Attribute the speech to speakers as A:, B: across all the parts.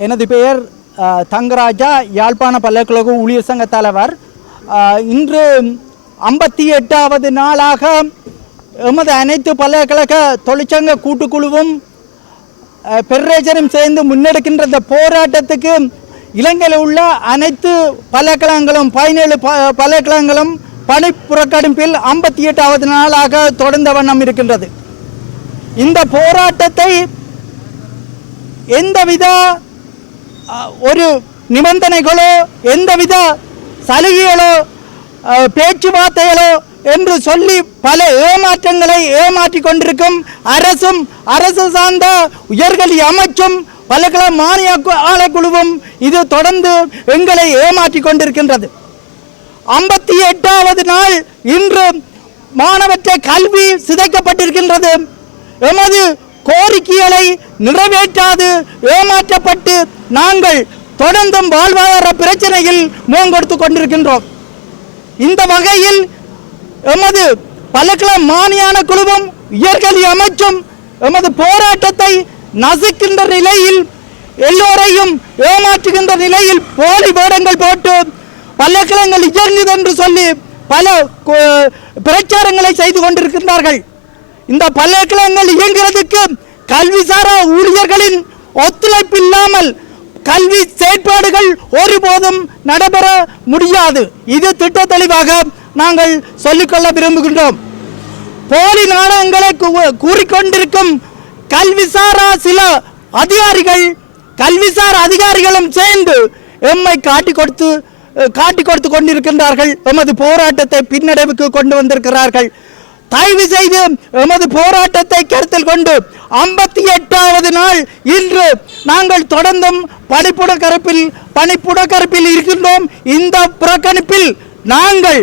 A: எனது பெயர் தங்கராஜா. யாழ்ப்பாண பல்கலைக்கழக ஊழியர் சங்க தலைவர். இன்று ஐம்பத்தி எட்டாவது நாளாக எமது அனைத்து பல்கலைக்கழக தொழிற்சங்க கூட்டுக்குழுவும் அஹ், பெர்ரேஜரும் சேர்ந்து முன்னெடுக்கின்ற இந்த போராட்டத்துக்கு இலங்கையில் உள்ள அனைத்து பல்கலைக்கழகங்களும் பதினேழு ப பல்கலைக்கழகங்களும் பணி புறக்கணிப்பில் ஐம்பத்தி எட்டாவது நாளாக தொடர்ந்த வண்ணம் இருக்கின்றது. இந்த போராட்டத்தை எந்தவித ஒரு நிபந்தனைகளோ எந்தவித சலுகைகளோ பேச்சுவார்த்தைகளோ என்று சொல்லி பல ஏமாற்றங்களை ஏமாற்றி கொண்டிருக்கும் அரசும் அரசு சார்ந்த உயர்கல்வி அமைச்சும் பல்கலை மானிய கு- இது தொடர்ந்து எங்களை ஏமாற்றி கொண்டிருக்கின்றது ஐம்பத்தி எட்டாவது நாள் இன்று மாணவற்ற கல்வி சிதைக்கப்பட்டிருக்கின்றது எமது கோரிக்கைகளை நிறைவேற்றாது ஏமாற்றப்பட்டு நாங்கள் தொடர்ந்தும் வாழ்வாதார பிரச்சனையில் முகங்கொடுத்து கொண்டிருக்கின்றோம். இந்த வகையில் எமது பல்கலை மானியான குழுவும் இயற்கை அமைச்சும் எமது போராட்டத்தை நசுக்கின்ற நிலையில் எல்லோரையும் ஏமாற்றுகின்ற நிலையில் போலி வேடங்கள் போட்டு பல்கலைக்கழகங்கள் இயங்குது என்று சொல்லி பல பிரச்சாரங்களை செய்து கொண்டிருக்கின்றார்கள். இந்த பல்கலைக்கழகங்கள் இயங்குறதுக்கு கல்விசாரா ஊழியர்களின் ஒத்துழைப்பு இல்லாமல் கல்வி செயற்பாடுகள் ஒருபோதும் நடைபெற முடியாது. இது திட்ட தெளிவாக நாங்கள் சொல்லிக்கொள்ள விரும்புகின்றோம். போலி நாடகங்களை கூ- கூறிக்கொண்டிருக்கும் கல்விசாரா சில அதிகாரிகள் கல்விசார் அதிகாரிகளும் சேர்ந்து எம்மை காட்டி கொடுத்து காட்டி கொடுத்து கொண்டிருக்கின்றார்கள். எமது போராட்டத்தை பின்னடைவுக்கு கொண்டு வந்திருக்கிறார்கள். தயவு செய்து எமது போராட்டத்தை கருத்தில் கொண்டு ஐம்பத்தி எட்டாவது நாள் இன்று நாங்கள் தொடர்ந்தும் பணிப்புடக்கரப்பில் பணிப்புடக்கரப்பில் இருக்கின்றோம். இந்த புறக்கணிப்பில் நாங்கள்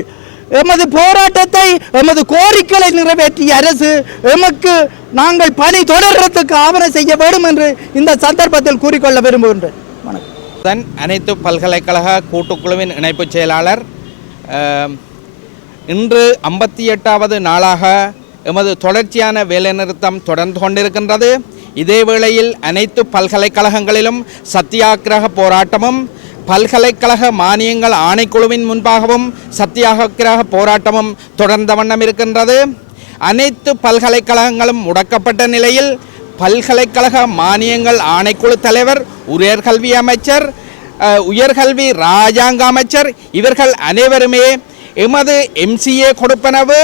A: எமது போராட்டத்தை எமது கோரிக்கைகளை நிறைவேற்றிய அரசு எமக்கு நாங்கள் பணி தொடர்றதுக்கு ஆவணம் செய்ய வேண்டும் என்று இந்த சந்தர்ப்பத்தில் கூறிக்கொள்ள விரும்புகின்றேன். வணக்கம்.
B: தன் அனைத்து பல்கலைக்கழக கூட்டுக்குழுவின் இணைப்புச் செயலாளர் இன்று ஐம்பத்தி எட்டாவது நாளாக எமது தொடர்ச்சியான வேலைநிறுத்தம் தொடர்ந்து கொண்டிருக்கின்றது. இதே வேளையில் அனைத்து பல்கலைக்கழகங்களிலும் சத்தியாகிரக போராட்டமும் பல்கலைக்கழக மானியங்கள் ஆணைக்குழுவின் முன்பாகவும் சத்தியாகிரக போராட்டமும் தொடர்ந்த வண்ணம் இருக்கின்றது. அனைத்து பல்கலைக்கழகங்களும் முடக்கப்பட்ட நிலையில் பல்கலைக்கழக மானியங்கள் ஆணைக்குழு தலைவர் உயர்கல்வி அமைச்சர் உயர்கல்வி ராஜாங்க அமைச்சர் இவர்கள் அனைவருமே எமது எம்சிஏ கொடுப்பனவு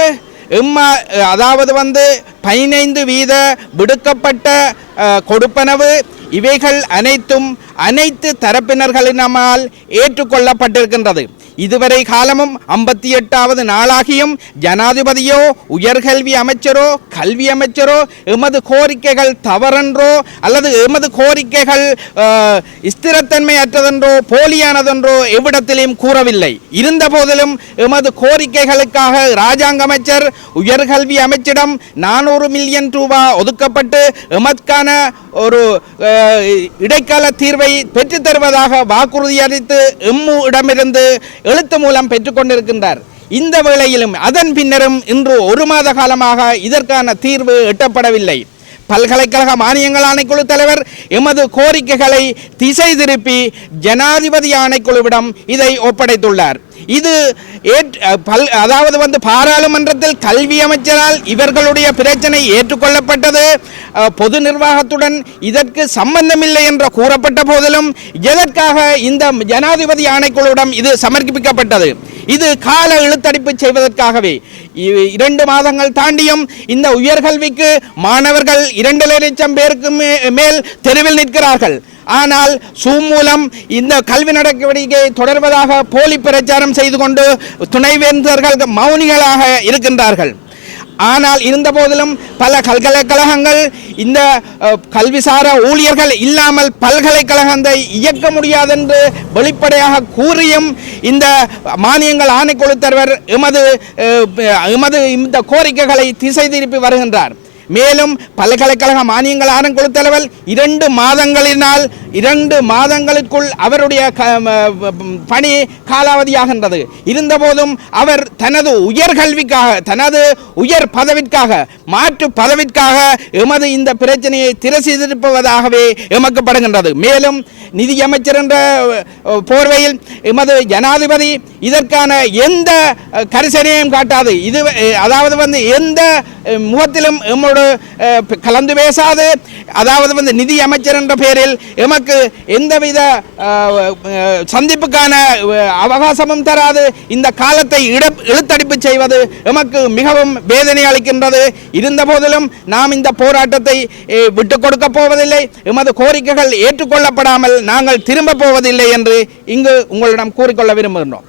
B: எம்மா அதாவது வந்து பதினைந்து வீத விடுக்கப்பட்ட கொடுப்பனவு. இவைகள் அனைத்தும் அனைத்து தரப்பினர்களினால் ஏற்றுக்கொள்ளப்பட்டிருக்கின்றது. இதுவரை காலமும் ஐம்பத்தி எட்டாவது நாளாகியும் ஜனாதிபதியோ உயர்கல்வி அமைச்சரோ கல்வி அமைச்சரோ எமது கோரிக்கைகள் தவறென்றோ அல்லது எமது கோரிக்கைகள் ஸ்திரத்தன்மை ஸ்திரத்தன்மையற்றதென்றோ போலியானதென்றோ எவ்விடத்திலையும் கூறவில்லை. இருந்த போதிலும் எமது கோரிக்கைகளுக்காக ராஜாங்க அமைச்சர் உயர்கல்வி அமைச்சிடம் நானூறு மில்லியன் ரூபா ஒதுக்கப்பட்டு எமக்கான ஒரு இடைக்கால தீர்வை பெற்றுத்தருவதாக வாக்குறுதி அளித்து எம்மு இடமிருந்து எழுத்து மூலம் பெற்றுக்கொண்டிருக்கின்றார். இந்த வேளையிலும் அதன் பின்னரும் இன்று ஒரு மாத காலமாக இதற்கான தீர்வு எட்டப்படவில்லை. பல்கலைக்கழக மானியங்கள் ஆணைக்குழு தலைவர் எமது கோரிக்கைகளை திசை திருப்பி ஜனாதிபதி ஆணைக்குழுவிடம் இதை ஒப்படைத்துள்ளார். இது பல் அதாவது வந்து பாராளுமன்றத்தில் கல்வி அமைச்சரால் இவர்களுடைய பிரச்சனை ஏற்றுக்கொள்ளப்பட்டது. பொது நிர்வாகத்துடன் இதற்கு சம்பந்தமில்லை என்று கூறப்பட்ட போதிலும் எதற்காக இந்த ஜனாதிபதி ஆணைக்குழுவிடம் இது சமர்ப்பிக்கப்பட்டது? இது கால இழுத்தடிப்பு செய்வதற்காகவே. இ- இரண்டு மாதங்கள் தாண்டியும் இந்த உயர்கல்விக்கு மாணவர்கள் இரண்டு லட்சம் பேருக்கு மேல் தெருவில் நிற்கிறார்கள். ஆனால் சூம் மூலம் இந்த கல்வி நடவடிக்கை தொடர்வதாக போலி பிரச்சாரம் செய்து கொண்டு துணைவேந்தர்கள் மௌனிகளாக இருக்கின்றார்கள். ஆனால் இருந்த போதிலும் பல பல்கலைக்கழகங்கள் இந்த கல்விசார ஊழியர்கள் இல்லாமல் பல்கலைக்கழகத்தை இயக்க முடியாதென்று வெளிப்படையாக கூறியும் இந்த மானியங்கள் ஆணைக்குழு தலைவர் எமது எமது இந்த கோரிக்கைகளை திசை திருப்பி வருகின்றார். மேலும் பல்கலைக்கழக மானியங்கள் ஆரம் கொடுத்தளவல் இரண்டு மாதங்களினால் இரண்டு மாதங்களுக்குள் அவருடைய க- பணி காலாவதியாகின்றது. இருந்தபோதும் அவர் தனது உயர்கல்விக்காக தனது உயர் பதவிற்காக மாற்று பதவிற்காக எமது இந்த பிரச்சனையை திரசிதிருப்பதாகவே எமக்கப்படுகின்றது. மேலும் நிதியமைச்சர் என்ற போர்வையில் எமது ஜனாதிபதி இதற்கான எந்த கரிசனையும் காட்டாது. இது அதாவது வந்து எந்த முகத்திலும் எம்மோடு கலந்து பேசாது அதாவது வந்து நிதி அமைச்சர் என்ற பெயரில் எமக்கு எந்தவித சந்திப்புக்கான அவகாசமும் தராது இந்த காலத்தை இட இழுத்தடிப்பு செய்வது எமக்கு மிகவும் வேதனை அளிக்கின்றது இருந்த போதிலும் நாம் இந்த போராட்டத்தை விட்டு கொடுக்க போவதில்லை எமது கோரிக்கைகள் ஏற்றுக்கொள்ளப்படாமல் நாங்கள் திரும்ப போவதில்லை என்று இங்கு உங்களிடம் கூறிக்கொள்ள விரும்புகின்றோம்